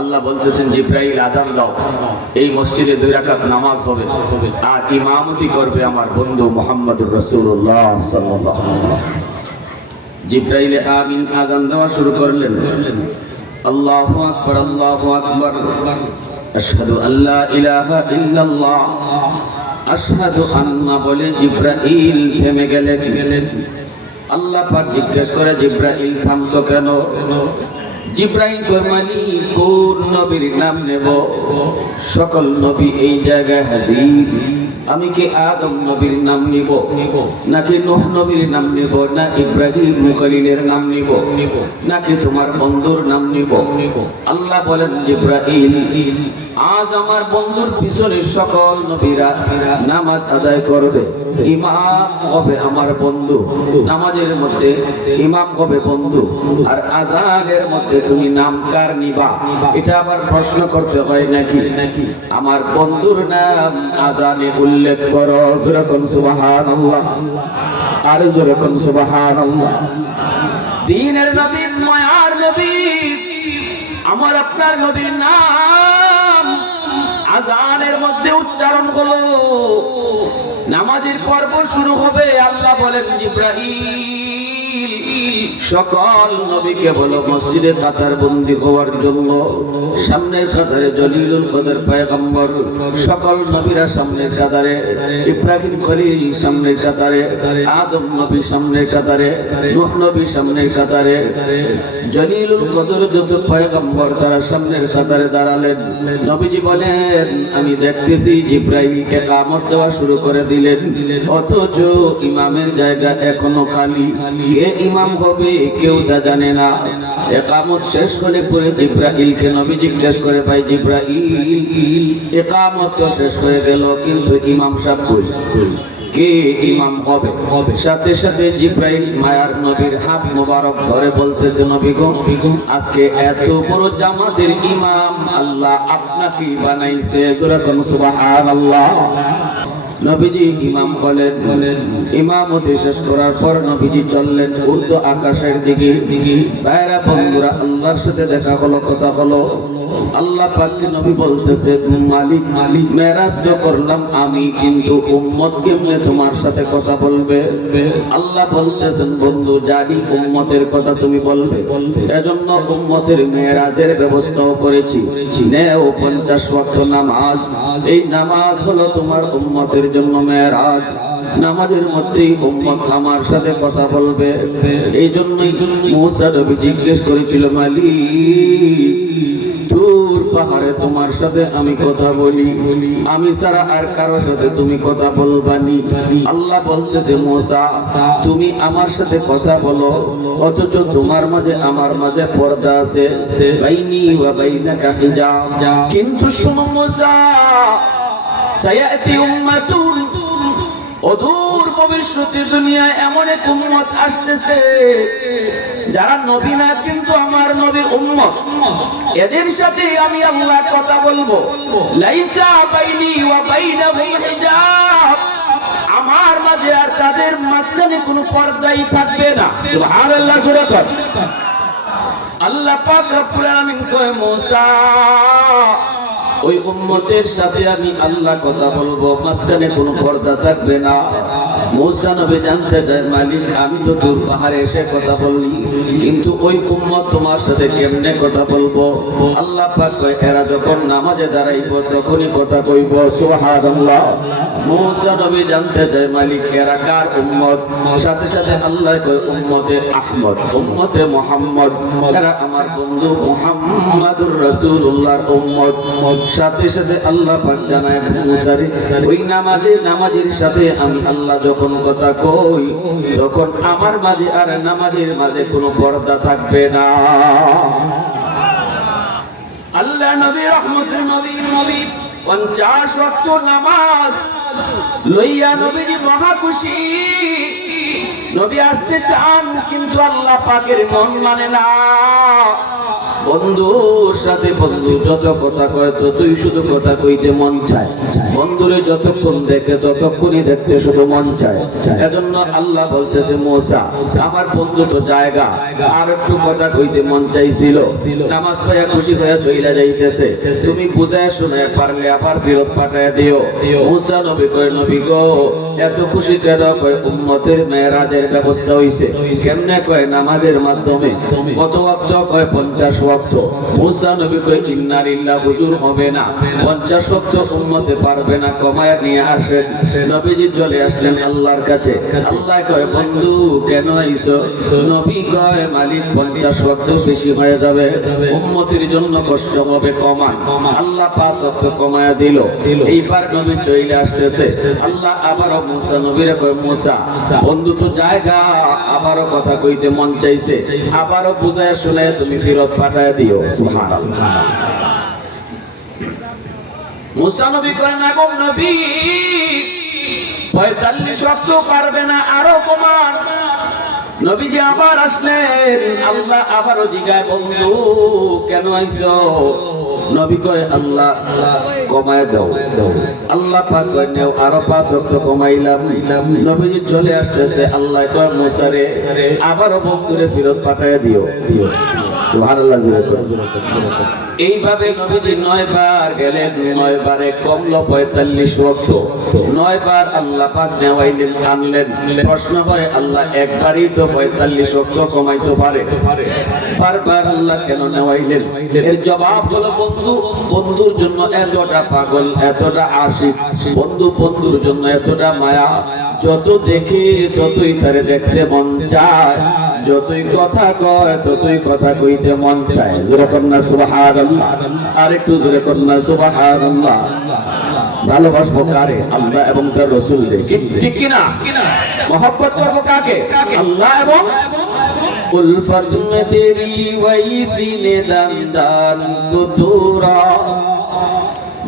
আল্লাহ বলতেছেন, জিব্রাইল, আজান দাও। এই মসজিদে দুই রাকাত নামাজ হবে। আর ইমামতি করবে আমার বন্ধু মোহাম্মদুর ওয়াসাল্লাম। জিব্রাইল আমিন, আজান দেওয়া শুরু করলেন। আল্লাহু আকবার আল্লাহু আকবার। আশহাদু আল্লা ইলাহা ইল্লাল্লাহ। আশহাদু আন্না, বলে জিব্রাইল থেমে গেলেন। আল্লাহ পাক জিজ্ঞেস করে, জিব্রাইল, থামছো কেন? জিব্রাইল কর্মানি কোন নবীর নাম নেব? সকল নবী এই জায়গায় হাজির। আমি কি আদম নবীর নাম নিব নিব? নাকি নোহ নবীর নাম নিব? না ইব্রাহিম মুকালিনের নাম নিব? নাকি তোমার বন্ধুর নাম নিব? আল্লাহ বলেন, জিব্রাইল আজ আমার বন্ধুর পিছনে সকল নবীরা নামাজ আদায় করবে। ইমাম হবে আমার বন্ধু। নামাজের মধ্যে ইমাম হবে বন্ধু। আর আজানের মধ্যে তুমি নাম কার নিবা। এটা আবার প্রশ্ন করতে হয় নাকি? নাকি আমার বন্ধুর নাম আজানে উল্লেখ করো। যেরকম সুবাহান আর যেরকম সুবাহান দিনের নবী মায়ার নবী আমার আপনার নবীর নাম আজানের মধ্যে উচ্চারণ হলো। নামাজের পর্ব শুরু হবে আল্লাহ বলেন জিব্রাহিম সকল নবীকে বলো, মসজিদে কাতার বন্দি হওয়ার জন্য সামনের কাতারে জলিলুল কদর পয়গম্বর, সকল নবীরা সামনের কাতারে, ইব্রাহিম খলিল সামনের কাতারে, আদম নবী সামনের কাতারে, নূহ নবী সামনের কাতারে, জলিলুল কদর যত পয়গম্বর তারা সামনের কাতারে দাঁড়ালেন। নবীজি বলেন, আমি দেখতেছি জিব্রাহিম একামত দেওয়া শুরু করে দিলেন, অথচ ইমামের জায়গা এখনও খালি। কে ইমাম হবে কেউ তা জানে না। একামত শেষ করে পরে জিব্রাইলকে নবী জিজ্ঞেস করে, ভাই জিব্রাইল একামত তো শেষ হয়ে গেল, কিন্তু ইমাম সাহেব? কে ইমাম হবে? হবে সাথে সাথে জিব্রাইল মায়ার নবীর হাত মোবারক ধরে বলতেছে, নবী গো, আজকে এত বড় জামাতের ইমাম আল্লাহ আপনাকে বানাইছে। সুবহানাল্লাহ। নবীজি ইমাম বলেন বলেন ইমামতি শেষ করার পর নবীজি চললেন উর্দু আকাশের দিকে। বাইরা বন্ধুরা, আল্লাহর সাথে দেখা হলো, কথা হলো। আল্লাহ পাককে নবী বলতেছে, মালিক মালিক, মেরাজ তো করলাম আমি, কিন্তু উম্মত কেমনে তোমার সাথে কথা বলবে? আল্লাহ বলতেছেন, বন্ধু, জানি উম্মতের কথা তুমি বলবে। এজন্য উম্মতের মেরাজের ব্যবস্থাও করেছি। নেও পঞ্চাশ ওয়াক্ত নামাজ। এই নামাজ হলো তোমার উম্মতের জন্য মেরাজ। নামাজের মধ্যেই উম্মত আমার সাথে কথা বলবে। এই জন্যই মুসা নবী জিজ্ঞেস করেছিল, মালিক পাহাড়ে তোমার সাথে আমি কথা বলি। আমি ছাড়া আর কারও সাথে তুমি কথা বলবানি আল্লাহ বলতেছে, মোসা, তুমি আমার সাথে কথা বলো। অথচ তোমার মাঝে আমার মাঝে পর্দা আছে। বাইনি ওয়া বাইনাকা হিজাব। কিন্তু শুনো মোসা, সায়াতি উম্মাতুন, অদূর ভবিষ্যতে দুনিয়ায় এমন এক উম্মত আসতেছে, যারা নবী না, কিন্তু আমার নবীর উম্মত। এদের সাথে আমি আল্লাহ কথা বলব। লাইসা বাইনি ওয়া বাইনাহুম হিজাব। আমার মাঝে আর তাদের মাঝখানে কোনো পর্দাই থাকবে না। সুবহানাল্লাহ, জোরে কর। আল্লাহ পাক রব্বুল আলামিন কয়, মুসা, ওই উম্মতের সাথে আমি আল্লাহ কথা বলব, মাঝখানে কোনো পর্দা থাকবে না। মৌসা নবী জানতে চায় মালিক, আমি তো দূর পাহাড়ে এসে কথা বললি, কিন্তু ওই উম্মত তোমার সাথে কেমনে কথা বলব? আল্লাহ পাক কয়, এরা যখন নামাজে দাঁড়াইবো, তখনই কথা কইব, সুবহানাল্লাহ। মৌসা নবী জানতে চায় মালিক, এরা কার উম্মত? সাথে সাথে আল্লাহ কয়, উম্মতে আহমদ, উম্মতে মোহাম্মদ। এরা আমার বন্ধু মুহাম্মাদুর রাসূলুল্লাহর উম্মত। সাথে সাথে আল্লাহ পাক জানায় মুসারি ওই নামাজে, নামাজের সাথে আমি আল্লাহ যখন কথা কই তখন আমার মাঝে আর নামাজের মাঝে কোনো পর্দা থাকবে না। আল্লাহ নবী রহমতের নবী নবী, পঞ্চাশ ওয়াক্ত নামাজ লইয়া নবীজি মহা খুশি। নবী আসতে চান, কিন্তু আল্লাহ পাকের মন মানে না। বন্ধুর সাথে বন্ধু, যত কথা কয় ততই শুধু কথা কইতে মন চায়। বন্ধুরে যতক্ষণ দেখে ততক্ষণই দেখতে শুধু মন চায়। এজন্য আল্লাহ বলতেছে, মোসা, আমার বন্ধু তো জায়গা। আর একটু কথা কইতে মন চাইছিল। নামাজ পড়া খুশি হয়ে চইলা যাইতেছে। তুমি বুঝায় শুনে পারলে আবার ফেরত পাঠায় দিও। মুসা নবী কয়, নবী গো, এত খুশি কেন? কয়, উম্মতের মেয়েরাজের ব্যবস্থা হইছে। কেমনে কয়, নামাজের মাধ্যমে? কত ওয়াক্ত কয়, পঞ্চাশ ওয়াক্ত মুসা নবী ইল্লা হুজুর হবে না। পঞ্চাশ ওয়াক্ত উম্মতে পারবে না কমায় নিয়ে আসেন। নবীজি চলে আসলেন আল্লাহর কাছে। আল্লাহ কয় বন্ধু কেন আইছো নবী কয় মালিক পঞ্চাশ ওয়াক্ত বেশি হয়ে যাবে। উম্মতির জন্য কষ্ট হবে কমান। আল্লাহ পাঁচ ওয়াক্ত কমায় দিল। এইবার নবী চলে আসতেছে। আল্লাহ আবারও মুসা নবীরে কয় মুসা বন্ধু তো জায়গা। আবারও কথা কইতে মন চাইছে। আবারও বুঝায় শুনে তুমি ফেরত দিও পঁয়তাল্লিশ পারবে না আরও কমান নবীজি আবার আসলেন, আল্লাহ বন্ধু, কেন নবী কয়, আল্লাহ, কমায় দাও। আল্লাহ পাক কয়, নেও, আরও পাঁচ রক্ত কমাইলাম। নবীজি চলে আসতেছে, আল্লাহ কয় মুসারে আবারও বন্ধুরে ফেরত পাঠায় দিও দিও। এইভাবে নবীজি গেলেন কমলো পঁয়তাল্লিশ বার আল্লাহ পাক নেওয়াইলেন আনলেন প্রশ্ন হয়, আল্লাহ একবারই তো পঁয়তাল্লিশ ওয়াক্ত কমাইতে পারে? বারবার আল্লাহ কেন নেওয়াইলেন? এর জবাব হলো, বন্ধু, বন্ধুর জন্য এতটা পাগল, এতটা আশিক। বন্ধু, বন্ধুর জন্য এতটা মায়া। যত দেখি, ততই তারে দেখতে মন চায়। যতই কথা কয়, ততই কথা কইতে মন চায়। যেরকম না সুবাহার আর একটু যেরকম না সুবাহার ভালোবাসবো কারে? আল্লাহ এবং তার রসুল ঠিক কিনা? মহব্বত করব কাকে? আল্লাহ এবং উলফত তেরি ওয়াইসি নে দামদার কুতুরা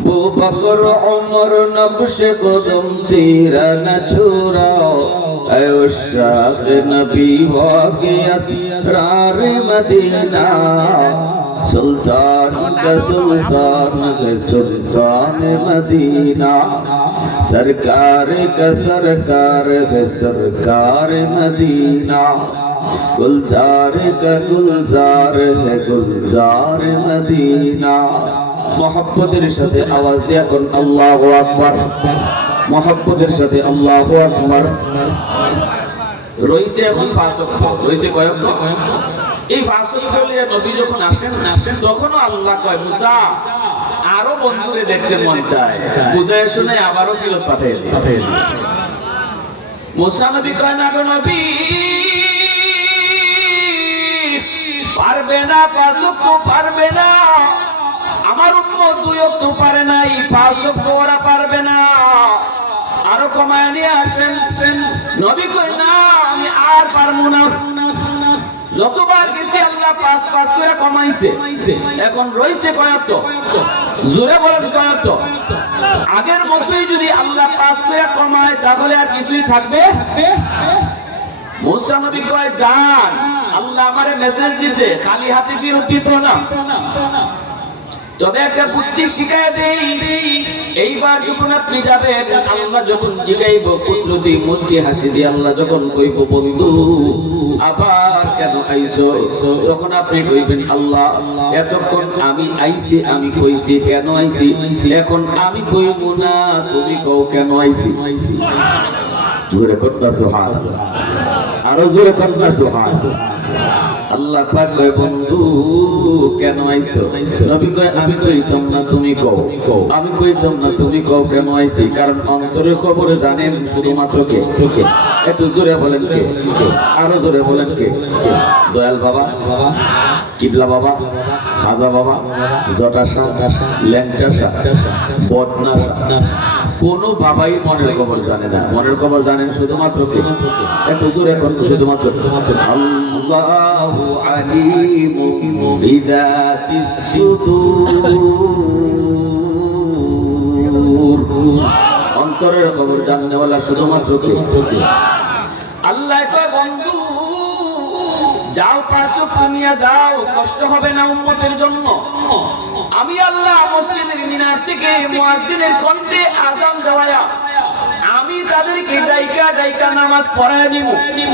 বু বকর ওমর কদম, তীরা না ছুরা عشاق نبی واقعی اسرار مدینہ سلطان کا سلطان ہے سلطان مدینہ سرکار کا سرکار ہے سرکار مدینہ گلزار کا گلزار ہے گلزار مدینہ محبت رشد آواز دیا کن اللہ اکبر মহব্বতের সাথে আল্লাহ আকবার। রইছে এখন রইছে কয়েক এই ফাঁসক নবী যখন আসেন আসেন তখনও আল্লাহ কয়, মুসা, আরও বন্ধুরে দেখতে মন চায়। বুঝায় শুনে আবারও ফেরত দিই মুসা নবী কয় না নবী, পারবে না পারবে না। আমার উম্মত দুই তো পারে না এই পাঁচক ওরা পারবে না। আরও কমায় নিয়ে আসেন নবী কই না, আমি আর পারব না। যতবার গেছি আল্লাহ পাঁচ পাঁচ করে কমাইছে। এখন রইছে কয়েক জোরে বলেন কয়েক আগের মতোই যদি আল্লাহ পাঁচ করে কমায়, তাহলে আর কিছুই থাকবে? মুসা নবী কয় যান আল্লাহ আমারে মেসেজ দিছে, খালি হাতে দিত না। তবে একটা বুদ্ধি শিখায় দেই, এইবার যখন আপনি যাবেন, আল্লাহ যখন জিগাইব, কুদরতি মুস্কি হাসি দিয়ে আল্লাহ যখন কইব, বন্ধু, আবার কেন আইছো? তখন আপনি কইবেন, আল্লাহ, এতক্ষণ আমি আইছি, আমি কইছি, কেন আইছি? এখন আমি কইব না, তুমি কও কেন আইছি? জোরে কন্যা সুহাস আরও জোরে কন্যা সুহাস আল্লাহ পাক কয়, বন্ধু, কেন আইছো? নবী কয়, আমি কইতাম না তুমি কও আমি কই কইতাম না তুমি কও, কেন আইছি? কারণ অন্তরের খবরে জানেন শুধুমাত্র কে? কে? একটু জোরে বলেন কে? আরও জোরে বলেন কে? দয়াল বাবা বাবা কিবলা বাবা, খাজা বাবা জটা শাহ ল্যাংটা শাহ বদনা শাহ কোনো বাবাই মনের খবর জানে না। মনের খবর জানেন শুধুমাত্র কে? একটু জোরে এখন, শুধুমাত্র আল্লাহু আলিমু বিদাতিস সুদূর। অন্তরের খবর জাননেওয়ালা শুধুমাত্র কে? আল্লাহ কয়, বন্ধু, যাও পাঁচ ওয়াক্ত নিয়ে যাও, কষ্ট হবে না উম্মতের জন্য। আমি আল্লাহ মসজিদের মিনার থেকে মুয়াজ্জিনের কণ্ঠে আজান দেওয়ায়া, আমি তাদেরকে ডাইকা ডাইকা নামাজ পড়ায় দিব দিব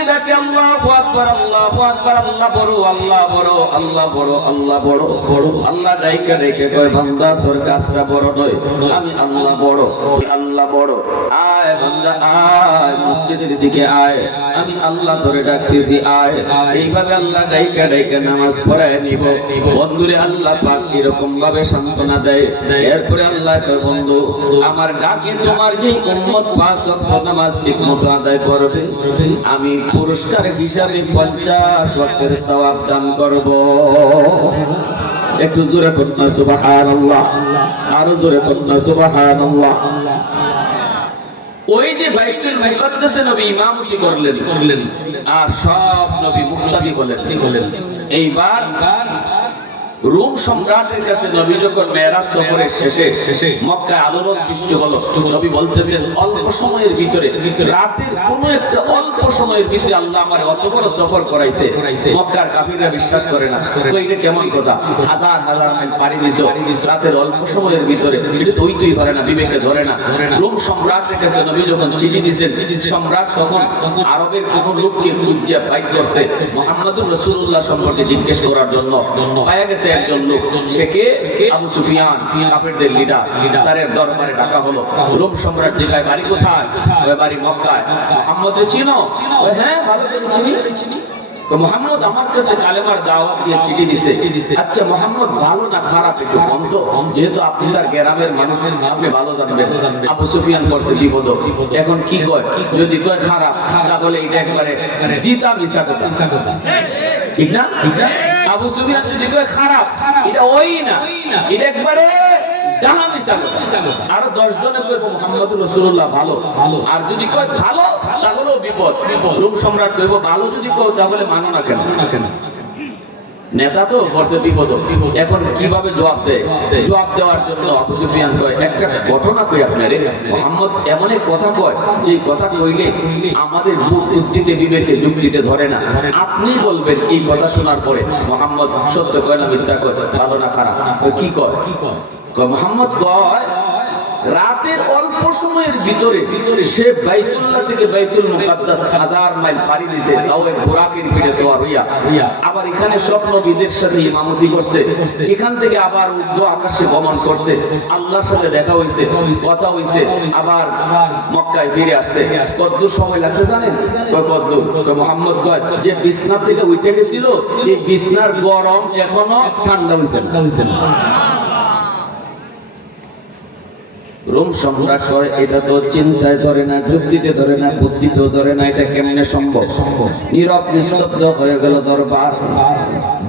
নিজে ডাকে আল্লাহ আকবার আকবার, আল্লাহ বড় আল্লাহ বড় আল্লাহ বড় আল্লাহ বড় বড়। আল্লাহ ডাইকে কয়, বান্দা, তোর কাজটা বড় নয়, আমি আল্লাহ বড়। আল্লাহ বড়। আয় বান্দা, আয়, মসজিদের দিকে আয়। আমি আল্লাহ তোরে ডাকতেছি, আয়। এইভাবে আল্লাহ ডাইকে নামাজ পড়ায় নিব। বন্ধুরে, আল্লাহ পাক এরকম ভাবে সান্ত্বনা দেয়। এরপরে আল্লাহ বন্ধু, আমার ডাকে তোমার যে উম্মত পাঁচ নামাজ ঠিক মতো আদায় করবে। আমি পুরস্কার হিসাবে পঞ্চাশ ওয়াক্তের সওয়াব দান করব। একটু জোরে কন্যা সুবহানাল্লাহ। আরও জোরে কন্যা সুবহানাল্লাহ। ওই যে বাইতুল মুকাদ্দাসে নবী ইমামতি করলেন? করলেন। আর সব নবী করলেন করলেন? এইবার রোম সম্রাটের কাছে নবী যখন মেরাজ সফরের শেষে শেষে মক্কায় আলোড়ন সৃষ্টি হলো নবী বলতেছেন অল্প সময়ের ভিতরে রাতের কোনো একটা অল্প সময়ের ভিতরে আল্লাহ আমার অত বড় সফর করাইছে। মক্কার কাফিররা বিশ্বাস করে না। তো এটা কেমন কথা? হাজার হাজার মাইল পাড়ি দিছো। রাতের অল্প সময়ের ভিতরে এটা তো ওই ধরে না বিবেকে ধরে না। রোম সম্রাটের কাছে নবী যখন চিঠি দিছেন সম্রাট তখন আরবের কোন লোককে খুঁজে বাইক করছে। মোহাম্মদুর রাসূলুল্লাহ সম্পর্কে জিজ্ঞেস করার জন্য। পাওয়া গেছে একজন লোক, সে কে? আবু সুফিয়ান, কাফেরদের লিডার তার দরবারে ডাকা হলো। রোম সম্রাট জিজ্ঞাসা বাড়ি কোথায়? বাড়ি মক্কায়। মোহাম্মদকে চিনো? হ্যাঁ ভালো করে চিনি। তো মোহাম্মদ আমার কাছে কালেমার দাওয়াত দিয়ে চিঠি দিছে। আচ্ছা মোহাম্মদ, ভালো না খারাপ একটু কম তো। যেহেতু আপনি তার গ্রামের মানুষের আপনি ভালো জানবেন। আবু সুফিয়ান করছে বিপদ। এখন কি কয়? যদি কয় খারাপ তাহলে এটা একবারে জিতা মিশা কথা। ঠিক না? ঠিক না? আবু সুফিয়ান যদি কয় খারাপ এটা ওই না। এটা একবারে। আর দশ জনে কইব মোহাম্মদ রসুল্লাহ ভালো। ভালো। আর যদি কয় ভালো তাহলেও বিপদ। রোম সম্রাট কইব ভালো যদি কয় তাহলে মানো না কেন? না কেন? নেতা তো ফরসে বিপদ। এখন কীভাবে জবাব দেয়? জবাব দেওয়ার জন্য আবু সুফিয়ান কয়, একটা ঘটনা কই আপনারে? মোহাম্মদ এমন এক কথা কয় যে কথা কইলে আমাদের বুক বুদ্ধিতে বিবেকে যুক্তিতে ধরে না। আপনি বলবেন এই কথা শোনার পরে মোহাম্মদ সত্য কয় না মিথ্যা কয়? ভালো না খারাপ? কি কয়? কি কয়, মোহাম্মদ কয় রাতের অল্প সময়ের ভিতরে সে বাইতুল্লাহ থেকে বাইতুল মুকাদ্দাস হাজার মাইল পাড়ি দিছে, তাও এক বুরাকের পিঠে সওয়ার হইয়া আবার এখানে সব নবীদের সাথে ইমামতি করছে, এখান থেকে আবার উর্দু আকাশে গমন করছে, আল্লাহর সাথে দেখা হইছে, কথা হইছে, আবার মক্কায় ফিরে আসছে। কদ্দুর সময় লাগছে জানেন? কয় কদ্দুর? কয় মোহাম্মদ কয়, যে বিছনা থেকে উঠে গেছিল, এই বিছনার গরম এখনও ঠান্ডা হইছে না। রোম সম্রাট হয় এটা তো চিন্তায় ধরে না, যুক্তিতে ধরে না, বুদ্ধিতেও ধরে না, এটা কেমনে সম্ভব? নীরব, নিস্তব্ধ হয়ে গেল দরবার।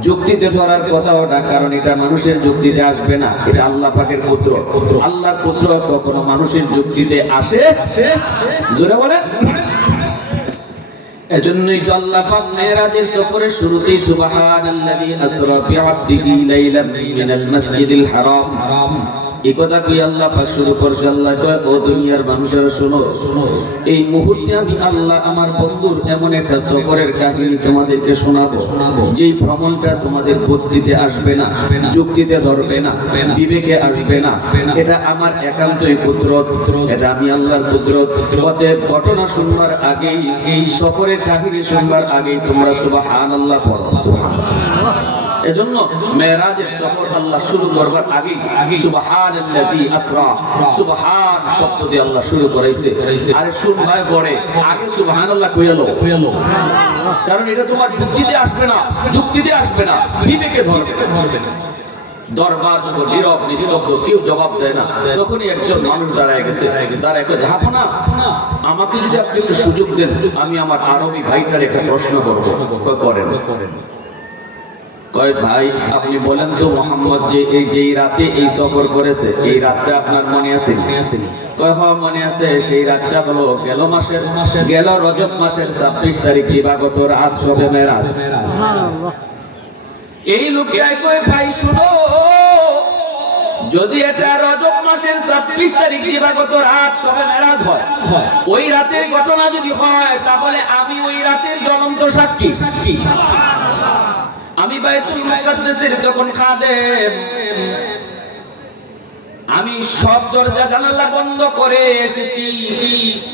যুক্তিতে ধরার কথা ওটা কারণ এটা মানুষের যুক্তিতে আসবে না, এটা আল্লাহ পাকের পুত্র আল্লাহর পুত্র কখনো মানুষের যুক্তিতে আসে, জোরে বলে এজন্যই তো আল্লাহ পাক মেরাজের সফরের শুরুতেই সুবহানাল্লাযী আসরা বিআবদিহি লাইলাম মিনাল মাসজিদিল হারাম। এই কথা কই আল্লাহ পাক শুরু করছে, আল্লাহ কয়, ও দুনিয়ার মানুষেরা, শোনো, এই মুহূর্তে আমি আল্লাহ আমার বন্ধুর এমন একটা সফরের কাহিনী তোমাদেরকে শোনাবো। যেই ভ্রমণটা তোমাদের বুদ্ধিতে আসবে না, যুক্তিতে ধরবে না, বিবেকে আসবে না, এটা আমার একান্তই কুদরত, এটা আমি আল্লাহর কুদরত। অতএব ঘটনা শুনবার আগেই, এই সফরের কাহিনী শুনবার আগেই তোমরা সুবহানাল্লাহ পড়ো। সুবহানাল্লাহ এজন্য মেরাজের সফর আল্লাহ শুরু করবার আগে আগে সুবহানাল্লাযী আসরা সুবহান শব্দ দিয়ে আল্লাহ শুরু করাইছে আরে শুনবাই পরে আগে সুবহানাল্লাহ কইলো। কইলো। কারণ এটা তোমার বুদ্ধিতে আসবে না যুক্তিতে আসবে না বিবেকে ধরবে। ধরবে না দরবার যখন নীরব নিস্তব্ধ কেউ জবাব দেয় না তখনই একজন মানুষ দাঁড়ায় গেছে। তার একটা ঝাপ না আমাকে যদি আপনি একটু সুযোগ দেন আমি আমার আরবি ভাইটার একটা প্রশ্ন করব। করেন করেন। কয় ভাই, আপনি বলেন তো মোহাম্মদ যে এই যেই রাতে এই সফর করেছে, এই রাতটা আপনার মনে আছে? হ্যাঁ সেই রাতটা মাসে মাসের তারিখ এই ভাই, শুনো, যদি এটা রজব মাসের ছাব্বিশ তারিখ, দিবাগত রাত সবে মেরাজ হয়, ওই রাতের ঘটনা যদি হয়, তাহলে আমি ওই রাতের জ্বলন্ত সাক্ষী সাক্ষী। আমি বাইতুল মুকাদ্দাসের তখন খাদেম, আমি সব দরজা জানালা বন্ধ করে এসেছি।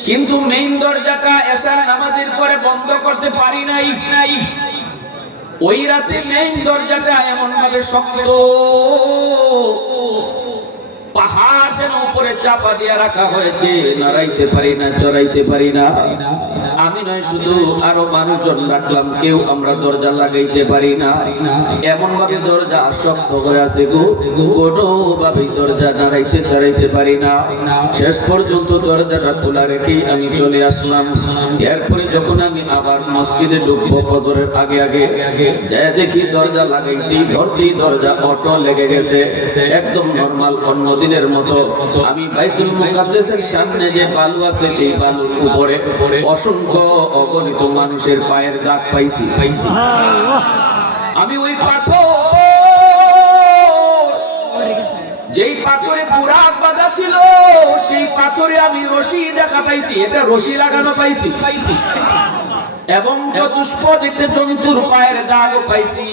কিন্তু মেইন দরজাটা এসা নামাজের পরে বন্ধ করতে পারি নাই। নাই ওই রাতে মেইন দরজাটা এমন ভাবে শক্ত। পাহাড় যেন উপরে চাপা দিয়ে রাখা হয়েছে। নাড়াইতে পারি না, চড়াইতে পারি না। আমি নয়, শুধু আরও মানুষজন কেউ আমরা দরজা লাগাইতে পারি না। এমন ভাবে দরজা শক্ত হয়ে আছে গো। কোনো ভাবে দরজা নাড়াইতে, চড়াইতে পারি না। শেষ পর্যন্ত দরজাটা খোলা রেখে আমি চলে আসলাম। এরপরে যখন আমি আবার মসজিদে ঢুকবো ফজরের আগে আগে যাই দেখি দরজা লাগাইতেই ধরতেই দরজা অটো লেগে গেছে। একদম নরমাল অন্য দিনের মতো। আমি বাইতুল মুকাদ্দাসের সামনে যে বালু আছে, সেই বালুর উপরে অসংখ্য অগণিত মানুষের পায়ের দাগ পাইছি। পাইছি আমি ওই পাথর, যেই পাথরে পুরা বাঁধা ছিল, সেই পাথরে আমি রশি দেখা পাইছি। এটা রশি লাগানো পাইছি। পাইছি এবং চতুষ্পদিকে জন্তুর পায়ের দাগ পাইছি।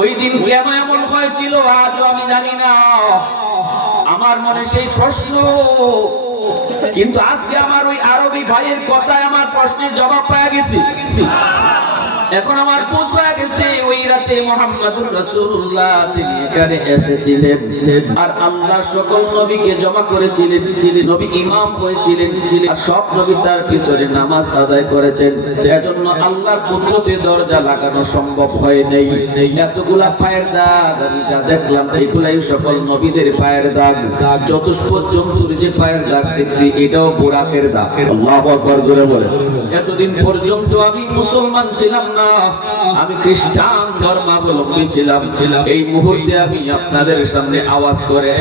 ওই দিন কেন এমন হয়েছিল, আজও আমি জানি না। আমার মনে সেই প্রশ্ন। কিন্তু আজকে আমার ওই আরবি ভাইয়ের কথায় আমার প্রশ্নের জবাব পাওয়া গেছি। এখন আমার বুঝ হয়ে গেছে ওই রাতে মোহাম্মদুর রাসূলুল্লাহ তিনি এখানে এসেছিলেন। আর আল্লাহ সকল নবীকে জমা করেছিলেন ছিলেন নবী ইমাম হয়েছিলেন আর সব নবী তার পিছনে নামাজ আদায় করেছেন। এজন্য আল্লাহর কুদরতে দরজা লাগানো সম্ভব হয় নাই। এতগুলা পায়ের দাগ আমি যা দেখলাম এগুলাই সকল নবীদের পায়ের দাগ। চতুষ্পদ জন্তুর যে পায়ের দাগ দেখছি এটাও বোরাকের দাগ। আল্লাহু আকবার জোরে বলে এতদিন পর্যন্ত আমি মুসলমান ছিলাম না আমি খ্রিস্টান ধর্মাবলম্বী ছিলাম। এই মুহূর্তে আমি আপনাদের সামনে আওয়াজ করে,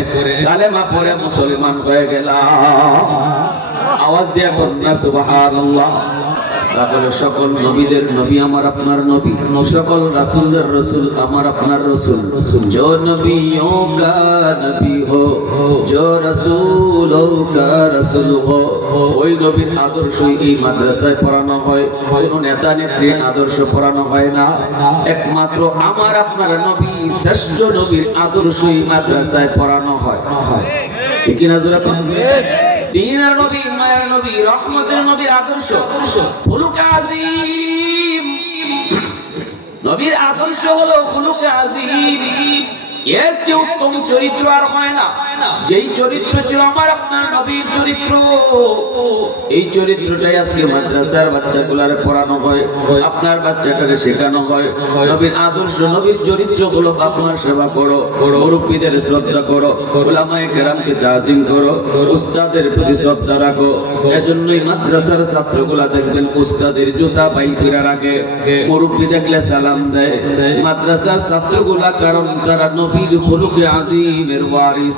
কালেমা পড়ে মুসলমান হয়ে গেলাম। আওয়াজ দিয়ে কন্যা সুবহানাল্লাহ। তাহলে সকল নবীদের নবী আমার আপনার নবী। সকল রাসুলদের রসুল আমার আপনার রসুল। রসুল রসুল ওই নবীর এই মাদ্রাসায় পড়ানো হয়। কোনো নেতা আদর্শ পড়ানো হয় না। একমাত্র আমার আপনার নবী, শ্রেষ্ঠ নবীর আদর্শই মাদ্রাসায় পড়ানো হয়। দিনের নবী, মায়ের নবী, রহমতের নবীর আদর্শ ফুলুক আজিম। নবীর আদর্শ হলো ফুলুক আজিম। এর চেয়ে উত্তম চরিত্র আর হয় না। যেই চরিত্র ছিল আমার, আপনার নবীর চরিত্র। এই চরিত্রটাই আজকে মাদ্রাসার বাচ্চাগুলারে পড়ানো হয়, আপনার বাচ্চাটাকে শেখানো হয়। নবীর আদর্শ, নবীর চরিত্রগুলো আপনার সেবা করো, মুরব্বীদের শ্রদ্ধা করো ওলামায়ে কেরামকে তাজিম করো, উস্তাদের প্রতি শ্রদ্ধা রাখো। এজন্যই মাদ্রাসার ছাত্রগুলা দেখবেন উস্তাদের জুতা বাই ফিরা রাখে, মুরব্বী দেখলে সালাম দেয়। মাদ্রাসার ছাত্রগুলা, কারণ তারা নবীর হলুকে আজিমের ওয়ারিস।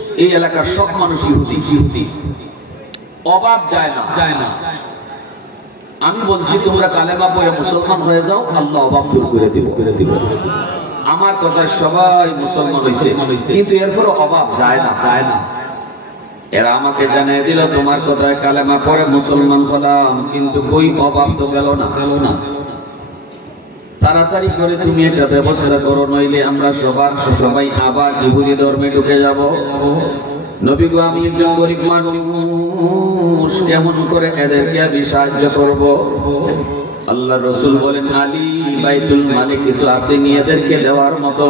এই এলাকার সব মানুষ ইহুদি। ইহুদি অভাব যায় না। যায় না। আমি বলছি তোমরা কালেমা পড়ে মুসলমান হয়ে যাও আল্লাহ অভাব দূর করে দিব। করে দিব। আমার কথা সবাই মুসলমান হয়েছে কিন্তু এরপর অভাব যায় না। যায় না। এরা আমাকে জানিয়ে দিল তোমার কথায় কালেমা পড়ে মুসলমান হলাম কিন্তু কই অভাব তো গেল না। গেল না। তাড়াতাড়ি করে তুমি একটা ব্যবস্থা করো, নইলে আমরা সবার সবাই আবার ইহুদি ধর্মে ঢুকে যাব। নবী গো, আমি গরিব মানুষ, কেমন করে এদেরকে আমি সাহায্য করব? আল্লাহ রসুল বলেন, আলী বাইতুল মালে কিছু আছে নিয়েদেরকে দেওয়ার মতো?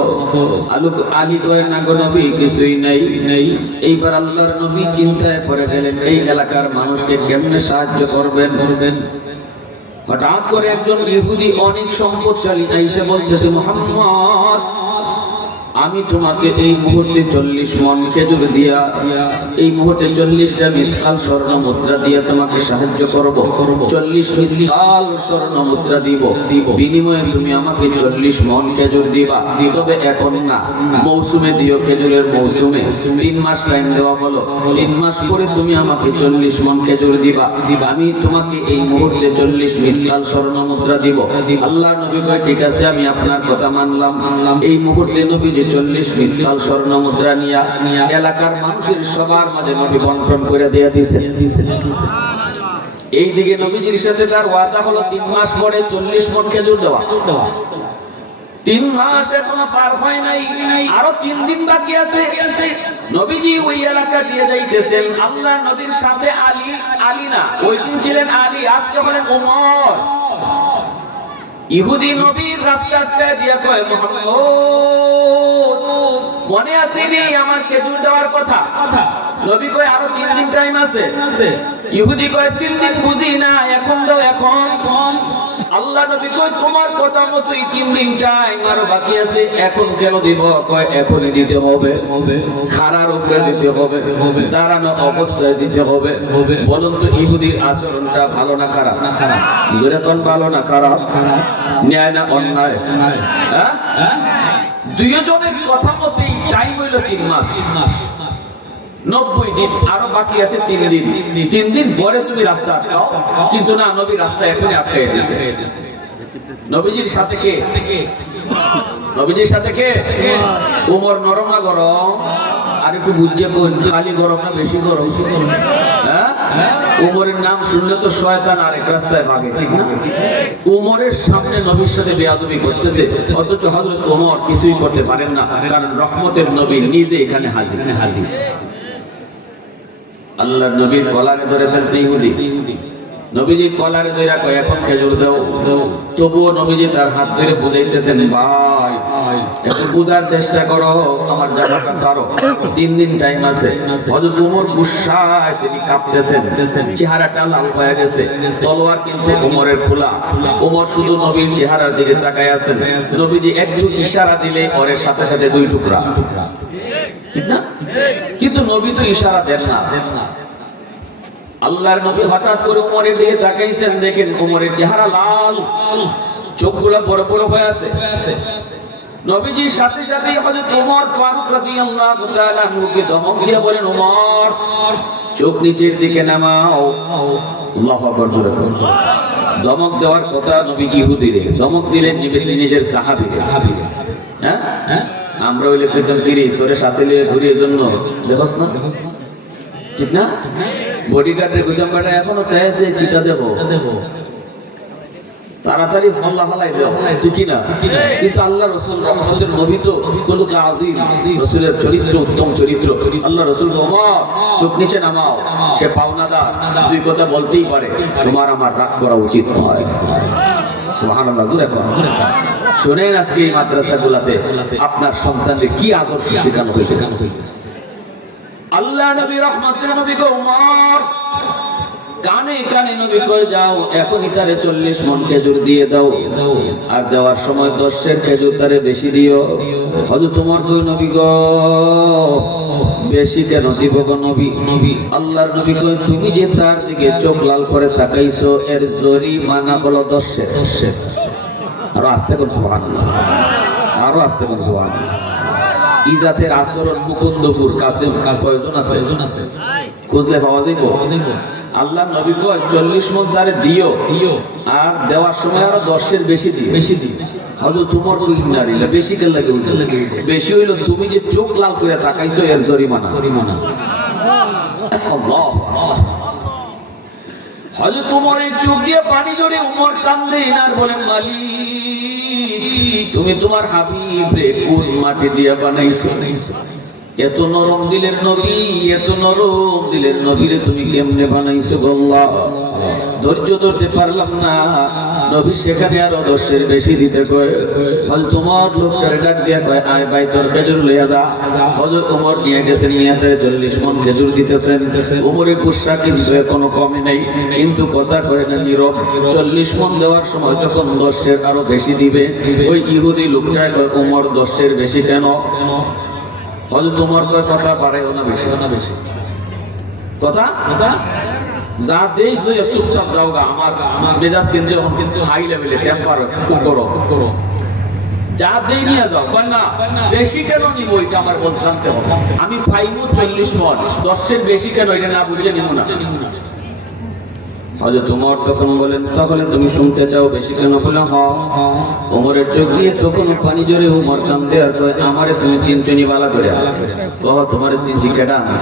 আলু আলী কয়, না গো নবী, কিছুই নেই। নেই এইবার আল্লাহর নবী চিন্তায় পড়ে গেলেন, এই এলাকার মানুষকে কেমনে সাহায্য করবেন করবেন? হঠাৎ করে একজন ইহুদি অনেক সম্পদশালী আইসে বলতেছে মোহাম্মদ আমি তোমাকে এই মুহূর্তে চল্লিশ মন খেজুর দিয়া, এই মুহূর্তে চল্লিশটা মিসকাল স্বর্ণ মুদ্রা দিয়ে তোমাকে সাহায্য করব। চল্লিশ মিসকাল স্বর্ণ মুদ্রা দিব। দিব বিনিময়ে তুমি আমাকে চল্লিশ মন খেজুর দিবা। তবে এখন না, মৌসুমে দিও খেজুরের মৌসুমে। তিন মাস টাইম দেওয়া হলো। তিন মাস পরে তুমি আমাকে চল্লিশ মন খেজুর দিবা। আমি তোমাকে এই মুহূর্তে চল্লিশ মিসকাল স্বর্ণ মুদ্রা দিব। আল্লাহ নবী ঠিক আছে, আমি আপনার কথা মানলাম। এই মুহূর্তে নবী যে চল্লিশ মিসকাল স্বর্ণ মুদ্রা নিয়া এলাকার মানুষের সবার মাঝে নবী বন্টন করে দিয়ে দিছে। এই দিকে নবীজির সাথে তার ওয়াদা হলো তিন মাস পরে চল্লিশ মন খেজুর দেওয়া। তিন মাস এখনও পার হয় নাই, আরও তিন দিন বাকি আছে। নবীজি ওই এলাকা দিয়ে যাইতেছেন আল্লাহ নবীর সাথে আলী আলী না, ওই দিন ছিলেন আলী, আজকে হলেন ওমর ইহুদি নবীর রাস্তা চেয়ে দিয়া কয় মোহাম্মদ মনে আছে নি আমার খেজুর দেওয়ার কথা? নবী কয় আরও তিন দিন টাইম আছে। ইহুদি কয় তিন দিন বুঝি না এখন দাও এখন। আল্লাহ নবী কয় তোমার কথা মতোই তিন দিন টাইম আরও বাকি আছে এখন কেন দিব? কয় এখনই দিতে হবে। হবে খাড়ার উপরে দিতে হবে। হবে। দাঁড়ানো অবস্থায় দিতে হবে। হবে। বলুন তো ইহুদির আচরণটা ভালো না খারাপ? না খারাপ। জোরে কোন ভালো না খারাপ? খারাপ। ন্যায় না অন্যায়? হ্যাঁ? দুইজনের কথা মতেই টাইম হইল তিন মাস। নব্বই দিন, আরও বাকি আছে তিন দিন। তিন দিন পরে তুমি রাস্তা আটকাও। কিন্তু না, নবী রাস্তা এখনই আটকাই দিয়েছে। নবীজির সাথে কে? নবীজির সাথে কে? উমর নরম না গরম? আর একটু কোন খালি গরম না বেশি গরম? হ্যাঁ? উমরের নাম শুনলে তো শয়তান আরেক রাস্তায় ভাগে, ঠিক না? উমরের সামনে নবীর সাথে বেয়াদবি করতেছে, অথচ হযরত ওমর কিছুই করতে পারেন না, কারণ রহমতের নবী নিজে এখানে হাজির হাজির। আল্লাহ নবীর কলারে ধরে ফেলছে ইহুদি। নবীজির কলারে ধরে কয় এখন খেজুর দাও। তবুও নবীজি তার হাত ধরে বুঝাইতেছেন, ভাই, একটু বুঝার চেষ্টা করো, আমার জামাটা ছাড়ো। তিন দিন টাইম আছে। হযরত উমর গুসায় তিনি কাঁপতেছেন। চেহারাটা লাল হয়ে গেছে। তলোয়ার কিন্তু উমরের খোলা। উমর শুধু নবীর চেহারার দিকে তাকায় আছেন। নবীজি একটু ইশারা দিলে ওরের সাথে সাথে দুই টুকরা। ঠিক না? কিন্তু নবী তো ইশারা দেন না। দেন না আল্লাহর নবী হঠাৎ করে উমরের দিকে তাকাইছেন, দেখেন উমরের চেহারা লাল, চোখগুলো বড় বড় হয়ে আছে। নবীজির সাথে সাথে হযরত ওমর ফারুক রাদিয়াল্লাহু তাআলা মুখে ধমক দিয়ে বলেন ওমর চোখ নিচের দিকে নামাও। আল্লাহু আকবার, জোরে বলুন। ধমক দেওয়ার কথা নবী ইহুদিরে ধমক দিলেন নিজের সাহাবী সাহাবী হ্যাঁ হ্যাঁ? আমরা হইলে পেতাম কিরি, তোরে সাথে লিয়ে ঘুরিয়ে জন্য দেখোস না? ঠিক না? বডিগার্ডের গুজাম্বাটা এখনও চাইছে কিটা দেবো? তাড়াতাড়ি কি না কিন্তু আল্লাহ রসুল রহমতের নবী তো রসুলের চরিত্র, উত্তম চরিত্র। আল্লাহ রসুল চোখ নিচে নামাও। সে পাওনাদার। দুই কথা বলতেই পারে। তোমার আমার রাগ করা উচিত নয়। সুবহানাল্লাহ। শোনেন আজকে এই মাদ্রাসাগুলাতে আপনার সন্তানদের কি আদর্শ শেখানো হয়েছে? আল্লাহ নবী রহমতের নবী গো উমর, কানে কানে নবী কয়ে যাও, এখনই তারে চল্লিশ মন খেজুর দিয়ে দাও। আর দেওয়ার সময় দশের খেজুর তারে বেশি দিও। হয়তো তোমার কই নবী গো, বেশি কেন দিব গো নবী? নবী আল্লাহর নবী কই তুমি যে তার দিকে চোখ লাল করে তাকাইছো, এর জরিমানা হলো দশের দশের। আরও আস্তে করছ সুবহানাল্লাহ আরও আস্তে করছ সুবহানাল্লাহ ইজাতের আচরণ মুকুন্দপুর কাছে কয়জন আছে আছে। খুঁজলে পাওয়া যাইব? আল্লাহ নবী কয় চল্লিশ মন তারে দিও। দিও। আর দেওয়ার সময় আরও দশের বেশি দিও। বেশি দিও। হয়তো তোমার কই নারিলা বেশি কেন লাগে বেশি হইল তুমি যে চোখ লাল করে তাকাইছো এর জরিমানা। জরিমানা। আল্লাহ হয়তো তোমার উমরের চোখ দিয়ে পানি জড়ে উমর কান্দে, ইনার বলেন মালি তুমি তোমার হাবিব রে কোন মাটি দিয়ে বানাইছো বানাইছো? এত নরম দিলের নবী, এত নরম দিলের নবীরে তুমি কেমনে বানাইছো গল্লা ধৈর্য ধরতে পারলাম না। নবী সেখানে আরও দশের বেশি দিতে কয় ফল তোমার লোকটারে ডাক দিয়া কয়, আয় ভাই, তোর খেজুর লইয়া দা হজরত উমর নিয়ে গেছেন নিয়ে তাই চল্লিশ মন খেজুর দিতেছেন। উমরের গুসা কিন্তু এখনও কমে নেই, কিন্তু কথা কয় না, নীরব, চল্লিশ মন দেওয়ার সময় যখন দশের আরও বেশি দিবে, ওই ইহুদি লোকটায় কয় উমর দশের বেশি কেন? হজরত উমর কয়, কথা বাড়াইও না বেশি না বেশি? কথা? কথা? যা দেই তুই চুপচাপ যাও গা, আমার আমার মেজাজ কিন্তু কিন্তু হাই লেভেলে টেম্পার করো করো যা দেই নিয়ে যাও। কয় না, বেশি কেন নিব এটা আমার জানতে হবে? আমি পাইবো চল্লিশ মন, দশের বেশি কেন এটা না বুঝে নিব না। হয়তো তোমার তখন বলেন তাহলে তুমি শুনতে চাও বেশি কেন বলে হ ওমরের চোখ দিয়ে তখন পানি জোরে উমর কান্দে আর কয় আমারে তুমি চিনচনি বালা করে কহ তোমারে কেটা আমি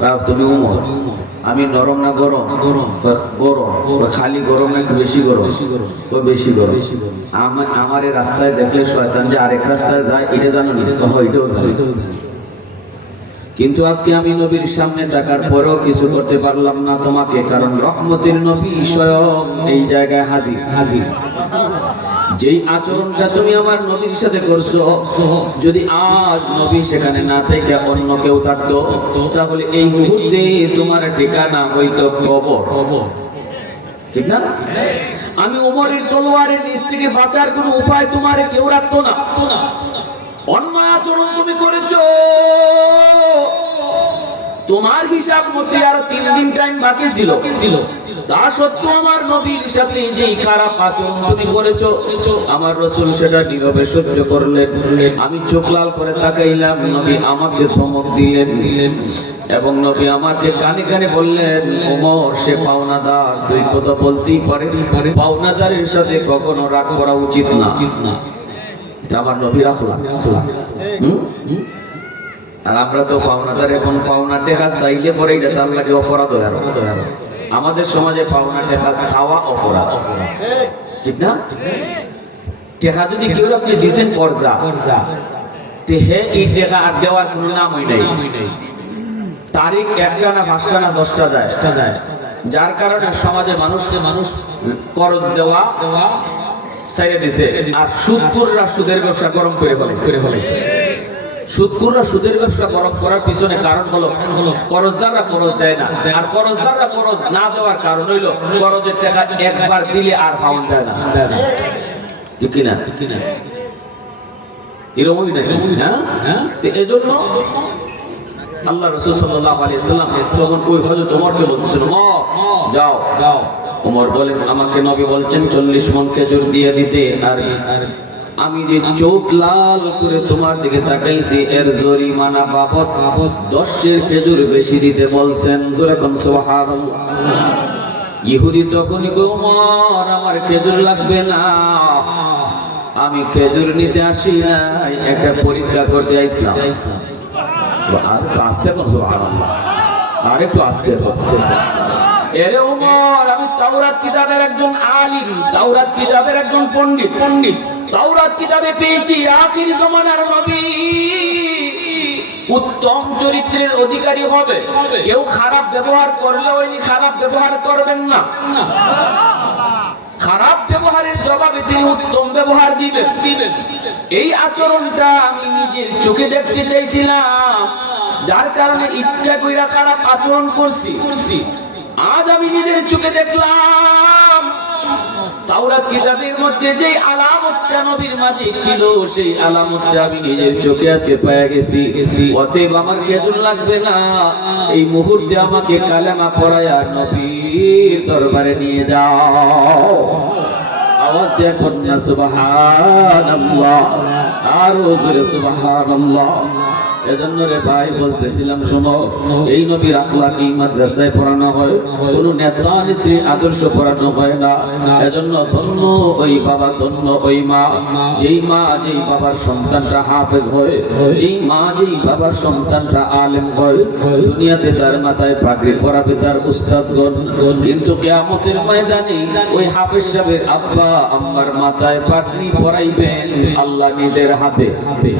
কয়, তুমি উমর। আমি নরম না গরম? গরম। গরম খালি গরম না বেশি গরম? বেশি গরম বেশি গরম। বেশি গরম আমার রাস্তায় দেখলে শয়তান যে আরেক রাস্তায় যায় এটা জানো না? কহ এটাও জানো। কিন্তু আজকে আমি নবীর সামনে থাকার পরেও কিছু করতে পারলাম না তোমাকে, কারণ রহমতের নবী স্বয়ং এই জায়গায় হাজির হাজির। যেই আচরণটা তুমি আমার নবীর সাথে করছ, যদি আজ নবী সেখানে না থেকে অন্য কেউ থাকতো, তাহলে এই মুহূর্তে তোমার ঠিকানা হইতো কবর। ঠিক না? আমি উমরের তলোয়ারের নিচ থেকে বাঁচার কোনো উপায় তোমার কেউ রাখতো না। অন্যায় আচরণ তুমি করেছ। তোমার হিসাব মতে আরও তিন দিন টাইম বাকি ছিল। ছিল তা সত্ত্বেও আমার নবীর সাথে যে খারাপ আচরণ তুমি করেছ, আমার রসুল সেটা নীরবে সহ্য করলেন? আমি চোখ লাল করে তাকাইলাম, নবী আমাকে ধমক দিলেন। দিলেন এবং নবী আমাকে কানে কানে বললেন, ওমর, সে পাওনাদার, দুই কথা বলতেই পারে। পাওনাদারের সাথে কখনো রাগ করা উচিত না উচিত না। আমার নবী রাখলা? আর আমরা তো পাওনাদার এখন পাওনা টেকা চাইলে পরে এটা তার লাগে অপরাধ হয়। আমাদের সমাজে পাওনা টেকা চাওয়া অপরাধ। ঠিক না? টেকা যদি কেউ আপনি দিছেন কর্জা তে হে এই টেকা আর দেওয়ার কোনো নামই নাই। তারিখ একটা না পাঁচটা না দশটা যায়। যায়। যার কারণে সমাজে মানুষকে মানুষ করজ দেওয়া দেওয়া চাইলে দিছে। আর সুদপুররা সুদের ব্যবসা গরম করে করে ফেলেছে সুদকুররা সুদের ব্যবসা গরম করার পিছনে কারণ হলো হলো করজদাররা করজ দেয় না। আর করজদাররা করজ না দেওয়ার কারণ হইল করজের টাকা একবার দিলে আর পাউন্ড দেয় না। দেয় না। ঠিক না এরকমই না। হ্যাঁ? তো এজন্য আল্লাহ রসুল আলাইহি সাল্লাম তখন ওই হযরত ওমরকে বলছিল যাও। যাও। ওমর বলেন আমাকে নবী বলছেন, চল্লিশ মন খেজুর দিয়ে দিতে। আর আমি যে চোখ লাল করে তোমার দিকে তাকাইছি, এর জরিমানা বাবদ বাবদ দশের খেজুর বেশি দিতে বলছেন। যেরকম সুবহানাল্লাহ। ইহুদি তখনই কই ওমর আমার খেজুর লাগবে না। আমি খেজুর নিতে আসি না একটা পরীক্ষা করতে আইসলাম। আর আসতে পারছ আর একটু আসতে পারছ এরে ওমর, আমি তাওরাত কিতাবের একজন আলিম, তাওরাত কিতাবের একজন পণ্ডিত পণ্ডিত। তাওরাত কিতাবে পেয়েছি আখির জমানার নবী। উত্তম চরিত্রের অধিকারী হবে। কেউ খারাপ ব্যবহার করলে ওইনি খারাপ ব্যবহার করবেন না। খারাপ ব্যবহারের জবাবে তিনি উত্তম ব্যবহার দিবেন। দিবেন এই আচরণটা আমি নিজের চোখে দেখতে চাইছিলাম। যার কারণে ইচ্ছা কইরা খারাপ আচরণ করছি করছি। আমি নিজের চোখে দেখলাম না? এই মুহূর্তে আমাকে কালেমা পড়ায়া নবীর দরবারে নিয়ে যাও। আওয়াজ দিয়ে কন্যা, সুবহানাল্লাহ। আরও জোরে এজন্য রে ভাই বলতেছিলাম, শোনো, এই নবীর আখলাকি মাদ্রাসায় পড়ানো হয়, কোন নেতা নেত্রী আদর্শ পড়ানো হয় না। এজন্য ধন্য ওই বাবা, ধন্য ওই মা। যেই মা, যেই বাবার সন্তানরা হাফেজ হয়, যেই মা, যেই বাবার সন্তানরা আলেম হয়, দুনিয়াতে তার মাথায় পাগড়ি পরাবে তার উস্তাদগণ। কিন্তু কেয়ামতের ময়দানে ওই হাফেজ সাহেবের আব্বা, আম্মার মাথায় পাগড়ি পরাইবেন আল্লাহ নিজের হাতে। হাতে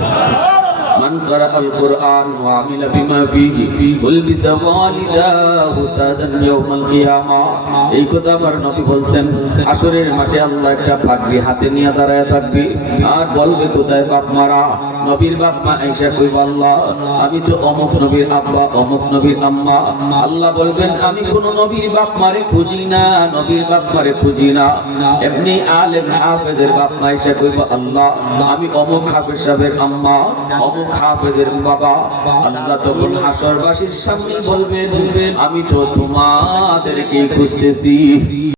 من قرأ القرآن وعمل بما فيه ألبس والداه تاجا يوم القيامة এই কথা আমার নবী বলছেন আসরের মাঠে আল্লাহ একটা পাগড়ি হাতে নিয়ে দাঁড়ায় থাকবে আর বলবে কোথায় বাপ মারা নবীর বাপ মা আইসা কইব আল্লাহ আমি তো অমুক নবীর আব্বা অমুক নবীর আম্মা আল্লাহ বলবেন আমি কোন নবীর বাপ মারে খুঁজি না নবীর বাপ মারে খুঁজি না এমনি আলেম হাফেজের বাপ মা আইসা কইব আল্লাহ আমি অমুক হাফেজ সাহেবের আম্মা অমুক হাফেজের বাবা। আল্লাহ তখন হাসরবাসীর সামনে বলবেন আমি তো তোমাদেরকে খুঁজতেছি।